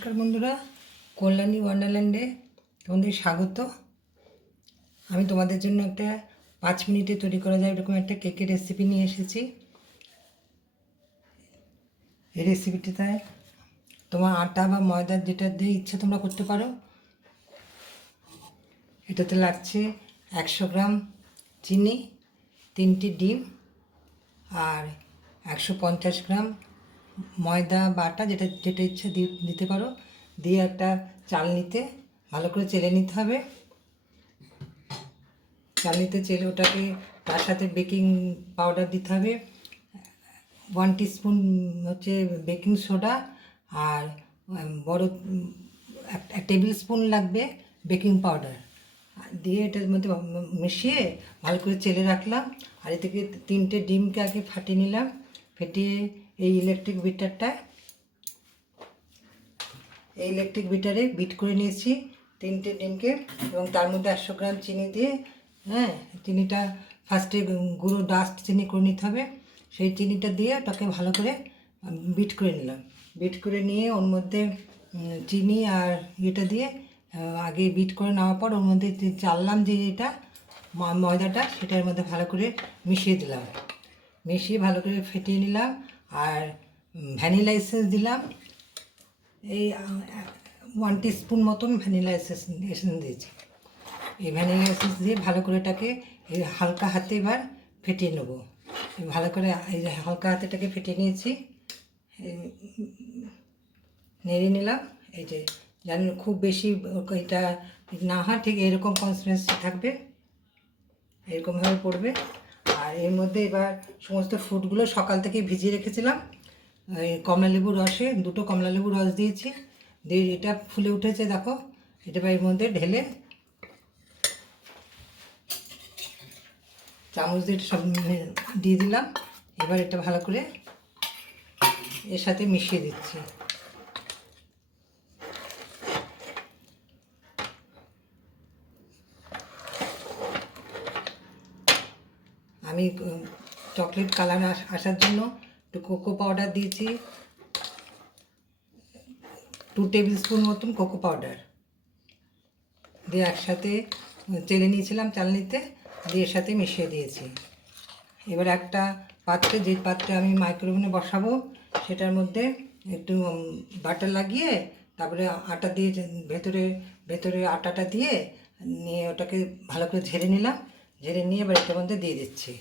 নমস্কার বন্ধুরা, কল্যাণী ওয়ান্ডারল্যান্ডে তোমাদের স্বাগত। আমি তোমাদের জন্য একটা 5 মিনিটে তৈরি করা যায় এরকম একটা কেকের রেসিপি নিয়ে এসেছি। এই রেসিপিটিতে তোমার আটা বা ময়দা যেটা দিয়ে ইচ্ছা তোমরা করতে পারো। এটাতে লাগছে 100 গ্রাম চিনি, 3টি ডিম আর 150 গ্রাম ময়দা বা আটা যেটা যেটা ইচ্ছা দিতে পারো। দিয়ে একটা চালনিতে ভালো করে চেলে নিতে হবে। চালনিতে চেলে ওটাকে তার সাথে বেকিং পাউডার দিতে হবে, 1 টিস্পুন হচ্ছে বেকিং সোডা, আর বড় 1 টেবিল স্পুন লাগবে বেকিং পাউডার দিয়ে এটার মধ্যে মিশিয়ে ভালো করে চেলে রাখলাম। আর এ থেকে 3টে ডিমকে আগে ফাটিয়ে নিলাম। ফেটিয়ে এই ইলেকট্রিক বিটারে বিট করে নিয়েছি 3টে ডিমকে, এবং তার মধ্যে 100 গ্রাম চিনি দিয়ে, চিনিটা ফার্স্টে গুঁড়ো ডাস্ট চিনি করে নিতে হবে। সেই চিনিটা দিয়ে ওটাকে ভালো করে বিট করে নিলাম। বিট করে নিয়ে ওর মধ্যে চিনি আর এটা দিয়ে আগে বিট করে নেওয়ার পর ওর মধ্যে চাললাম যে এটা ময়দাটা, সেটার মধ্যে ভালো করে মিশিয়ে দিলাম। মিশিয়ে ভালো করে ফেটিয়ে নিলাম। আর ভ্যানিলা এসেন্স দিলাম, এই 1 টিস্পুন মতন ভ্যানিলা এসেন্স দিয়েছি। এই ভ্যানিলা এসেন্স দিয়ে ভালো করে এটাকে এই হালকা হাতে এবার ফেটিয়ে নেবো। ভালো করে এই যে হালকা হাতে এটাকে ফেটিয়ে নিয়েছি, নেড়ে নিলাম। এই যে জানি খুব বেশি এটা না হয়, ঠিক এরকম কনসিস্টেন্সি থাকবে, এরকমভাবে পড়বে। আর এর মধ্যে এবার সমস্ত ফ্রুটগুলো সকাল থেকে ভিজিয়ে রেখেছিলাম, এই কমলালেবুর রসে 2টো কমলালেবুর রস দিয়েছি। দিয়ে এটা ফুলে উঠেছে দেখো, এটা এর মধ্যে ঢেলে চামচ দিয়ে সব দিয়ে দিলাম। এবার এটা ভালো করে এর সাথে মিশিয়ে দিচ্ছি। আমি চকলেট কালার আসার জন্য একটু কোকো পাউডার দিয়েছি, 2 টেবিল স্পুন মতন কোকো পাউডার দিয়ে একসাথে চেলে নিয়েছিলাম চালনিতে, দিয়ে এর সাথে মিশিয়ে দিয়েছি। এবার একটা পাত্রে, যে পাত্রে আমি মাইক্রোওভেনে বসাবো, সেটার মধ্যে একটু বাটার লাগিয়ে তারপরে আটা দিয়ে ভেতরে আটাটা দিয়ে নিয়ে ওটাকে ভালো করে ঝেড়ে নিলাম। ঝেড়ে নিয়ে এবার এটার মধ্যে দিয়ে দিচ্ছি।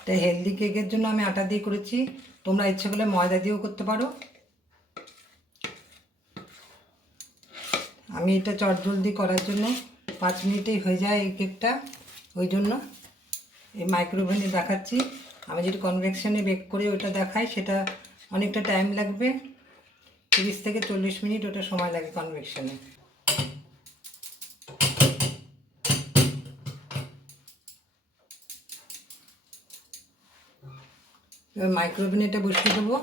এটা হেলদি কেকের জন্য আমি আটা দিয়ে করেছি, তোমরা ইচ্ছে করলে ময়দা দিয়েও করতে পারো। আমি এটা চটজলদি করার জন্য 5 মিনিটেই হয়ে যায় এই কেকটা, ওই জন্য এই মাইক্রোওভেনে দেখাচ্ছি। আমি যেটা কনভেকশনে বেক করে ওটা দেখাই, সেটা অনেকটা টাইম লাগবে, 30 থেকে 40 মিনিট ওটা সময় লাগে কনভেকশনে। এবার মাইক্রোওভেনে এটা বসিয়ে দেবো।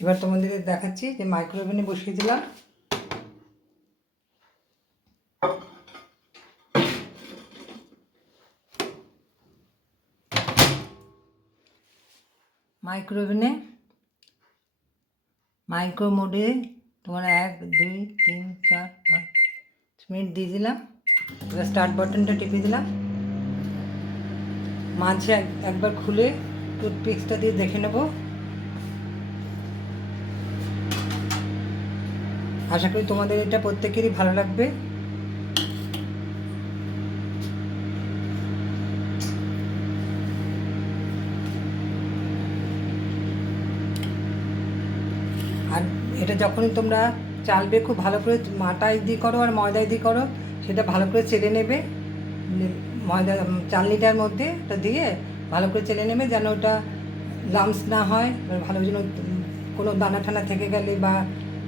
এবার তোমাদের দেখাচ্ছি যে মাইক্রোওভেনে বসিয়ে দিলাম। মাইক্রোওভেনে মাইক্রো মোডে তোমার 1 2 3 4 5 মিনিট দিয়ে দিলাম। এবার স্টার্ট বাটনটা টিপে দিলাম। মাঝে একবার খুলে টুথপিকসটা দিয়ে দেখে নেব। আশা করি তোমাদের এটা প্রত্যেকেরই ভালো লাগবে। আর এটা যখনই তোমরা চালবে, খুব ভালো করে আটায় দিয়ে করো আর ময়দায় দিয়ে করো, সেটা ভালো করে চেলে নেবে। ময়দা চালনিটার মধ্যে এটা দিয়ে ভালো করে চেলে নেবে, যেন ওটা লামস না হয়। ভালো যেন কোনো দানা ঠানা থেকে গেলে বা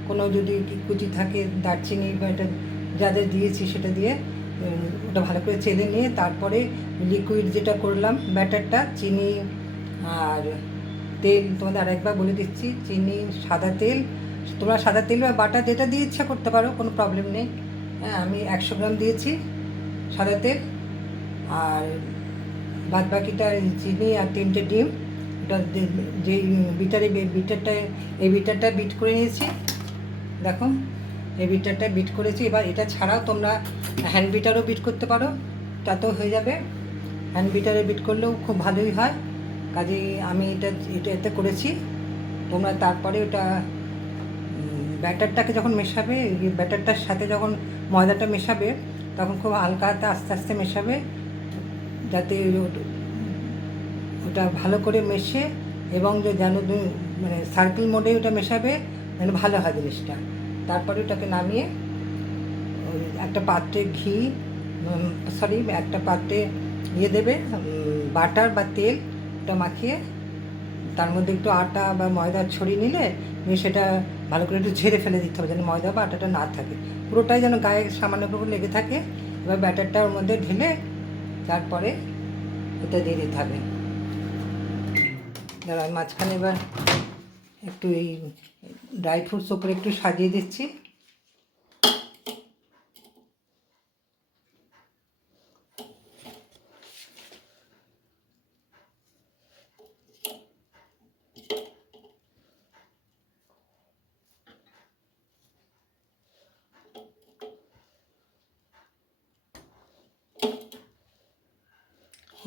কোনো যদি কুচি থাকে, দারচিনি বা এটা যা যা দিয়েছি সেটা দিয়ে ওটা ভালো করে চেলে নিয়ে তারপরে লিকুইড যেটা করলাম ব্যাটারটা, চিনি আর তেল, তোমাদের আরেকবার বলে দিচ্ছি, চিনি, সাদা তেল, তোমরা সাদা তেল বা বাটার যেটা দিয়ে ইচ্ছা করতে পারো, কোনো প্রবলেম নেই। হ্যাঁ, আমি 100 গ্রাম দিয়েছি সাদা তেল, আর বাদ বাকিটা চিনি আর 3টে ডিম। ওটা যে বিটারটা বিট করে নিয়েছি, দেখো এই বিটারটা বিট করেছি। এবার এটা ছাড়াও তোমরা হ্যান্ড বিটারও বিট করতে পারো, তাতেও হয়ে যাবে। হ্যান্ড বিটারে বিট করলেও খুব ভালোই হয়। কাজেই আমি এতে করেছি। তোমরা তারপরে ওটা ব্যাটারটাকে যখন মেশাবে, ব্যাটারটার সাথে যখন ময়দাটা মেশাবে, তখন খুব হালকা হাতে আস্তে আস্তে মেশাবে, যাতে ওটা ভালো করে মেশে এবং যেন মানে সার্কেল মোডে ওটা মেশাবে, যেন ভালো হয় জিনিসটা। তারপরে ওটাকে নামিয়ে একটা পাত্রে একটা পাত্রে দেবে বাটার বা তেল, ওটা মাখিয়ে তার মধ্যে একটু আটা বা ময়দা ছড়িয়ে নিলে সেটা ভালো করে একটু ঝেড়ে ফেলে দিতে হবে, যেন ময়দা বা আটাটা না থাকে, পুরোটাই যেন গায়ে সামান্য করে লেগে থাকে। এবার ব্যাটারটা ওর মধ্যে ঢেলে তারপরে এটা দিয়ে দিতে হবে। দাঁড়া, মাঝখানে এবার একটু এই ড্রাই ফ্রুটস ওপরে একটু সাজিয়ে দিচ্ছি।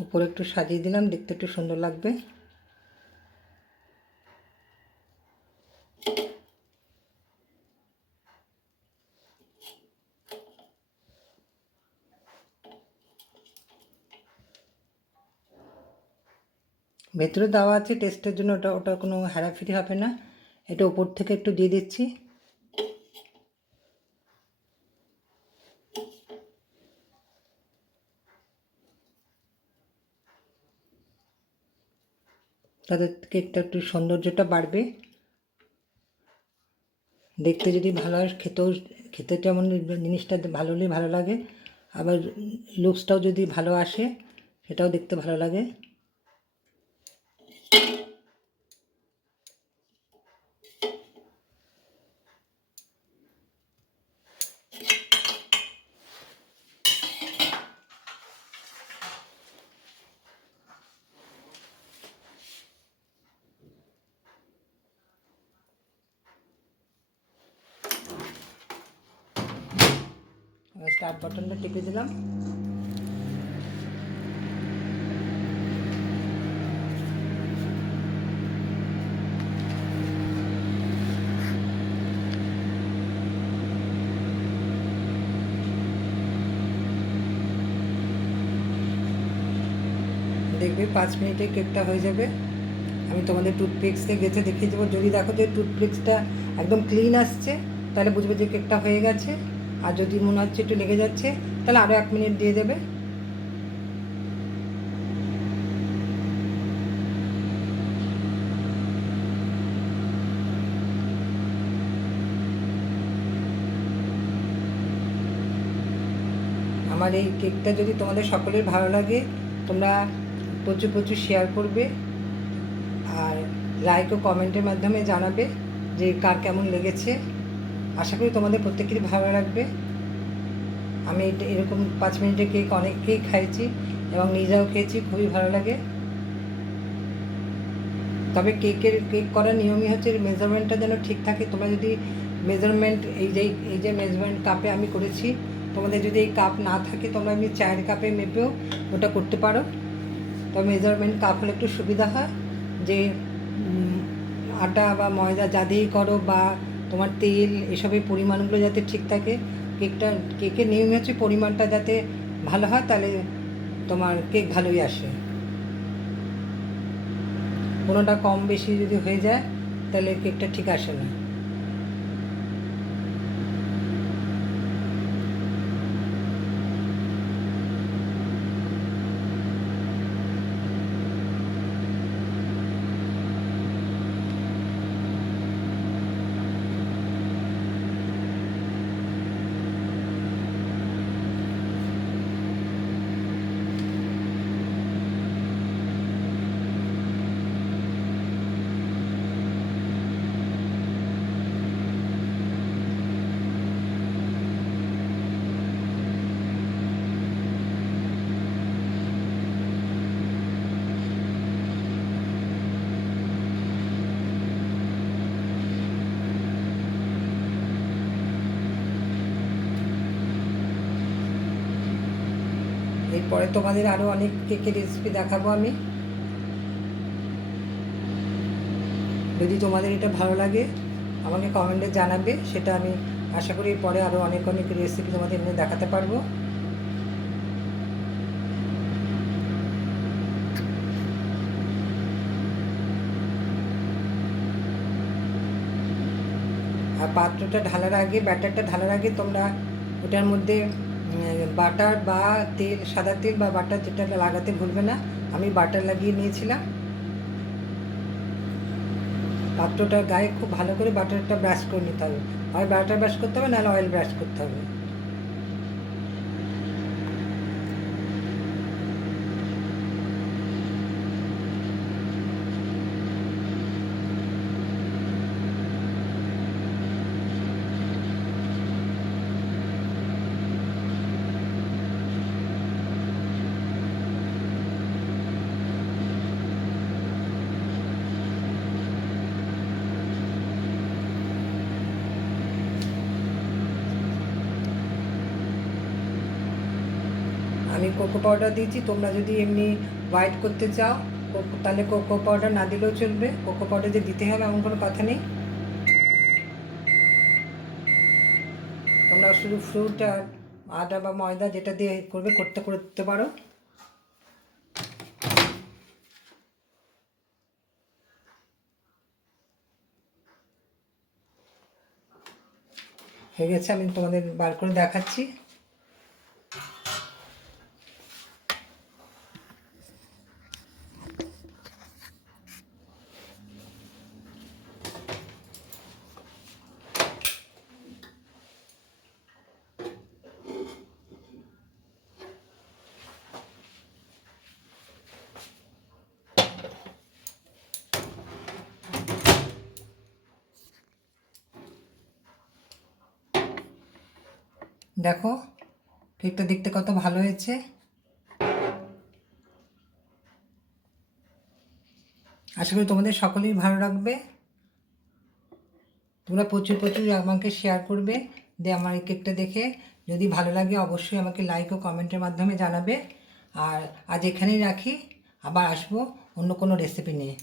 উপরে একটু সাজিয়ে দিলাম, দেখতে একটু সুন্দর লাগবে। ভেতরে দেওয়া আছে টেস্টের জন্য, ওটা কোনো হেরাফেরি হবে না। এটা উপর থেকে একটু দিয়ে দিচ্ছি। তাতে কেকটা একটু সৌন্দর্যটা বাড়বে, দেখতে যদি ভালো হয়, খেতে যেমন জিনিসটা ভালো হলে ভালো লাগে, আবার লুকসটাও যদি ভালো আসে সেটাও দেখতে ভালো লাগে। স্টার্ট বাটনটা টিপে দিলাম। দেখবে 5 মিনিটে কেকটা হয়ে যাবে। আমি তোমাদের টুথপিক্স দিয়ে গেছে দেখিয়ে দেবো। যদি দেখো যে টুথপিক্সটা একদম ক্লিন আসছে, তাহলে বুঝবে যে কেকটা হয়ে গেছে। আর যদি মনে হচ্ছে একটু লেগে যাচ্ছে, তাহলে আরও 1 মিনিট দিয়ে দেবে। আমার এই কেকটা যদি তোমাদের সকলের ভালো লাগে, তোমরা প্রচুর প্রচুর শেয়ার করবে, আর লাইক ও কমেন্টের মাধ্যমে জানাবে যে কার কেমন লেগেছে। আশা করি তোমাদের প্রত্যেকেরই ভালো লাগবে। আমি এরকম 5 মিনিটের কেক অনেককেই খাইছি এবং নিজেও খেয়েছি, খুবই ভালো লাগে। তবে কেক করার নিয়মই হচ্ছে মেজারমেন্টটা যেন ঠিক থাকে। তোমরা যদি মেজারমেন্ট এই যে মেজারমেন্ট কাপে আমি করেছি, তোমাদের যদি এই কাপ না থাকে, তোমরা এমনি চায়ের কাপে মেপেও ওটা করতে পারো। তবে মেজারমেন্ট কাপ হলে একটু সুবিধা হয়, যে আটা বা ময়দা যা দিয়েই করো বা তোমার তেল, এসবের পরিমাণগুলো যাতে ঠিক থাকে। কেকের নিয়ম হচ্ছে পরিমাণটা যাতে ভালো হয়, তাহলে তোমার কেক ভালোই আসে। কোনোটা কম বেশি যদি হয়ে যায়, তাহলে কেকটা ঠিক আসে না। এরপরে তোমাদের আরও অনেক কেকের রেসিপি দেখাবো আমি। যদি তোমাদের এটা ভালো লাগে আমাকে কমেন্টে জানাবে, সেটা আমি আশা করি পরে আরও অনেক অনেক রেসিপি তোমাদের এনে দেখাতে পারবো। আর পাত্রটা ঢালার আগে, ব্যাটারটা ঢালার আগে তোমরা ওটার মধ্যে বাটার বা তেল, সাদা তেল বা বাটার যেটা লাগাতে ভুলবে না। আমি বাটার লাগিয়ে নিয়েছিলাম। পাত্রটার গায়ে খুব ভালো করে বাটারটা ব্রাশ করে নিতে হবে, হয় বাটার ব্রাশ করতে হবে নাহলে অয়েল ব্রাশ করতে হবে। আমি কোকো পাউডার দিয়েছি, তোমরা যদি এমনি হোয়াইট করতে চাও তাহলে কোকো পাউডার না দিলেও চলবে। কোকো পাউডার যে দিতে হবে এমন কোনো কথা নেই। তোমরা শুধু ফ্রুট আর আটা বা ময়দা যেটা দিয়ে করবে করতে পারো। হয়ে গেছে, আমি তোমাদের বার করে দেখাচ্ছি। দেখো কেকটা দেখতে কত ভালো হয়েছে। আশা করি তোমাদের সকলেই ভালো লাগবে। তোমরা প্রচুর প্রচুর আমাকে শেয়ার করবে, দিয়ে আমার এই কেকটা দেখে যদি ভালো লাগে অবশ্যই আমাকে লাইক ও কমেন্টের মাধ্যমে জানাবে। আর আজ এখানেই রাখি, আবার আসবো অন্য কোনো রেসিপি নিয়ে।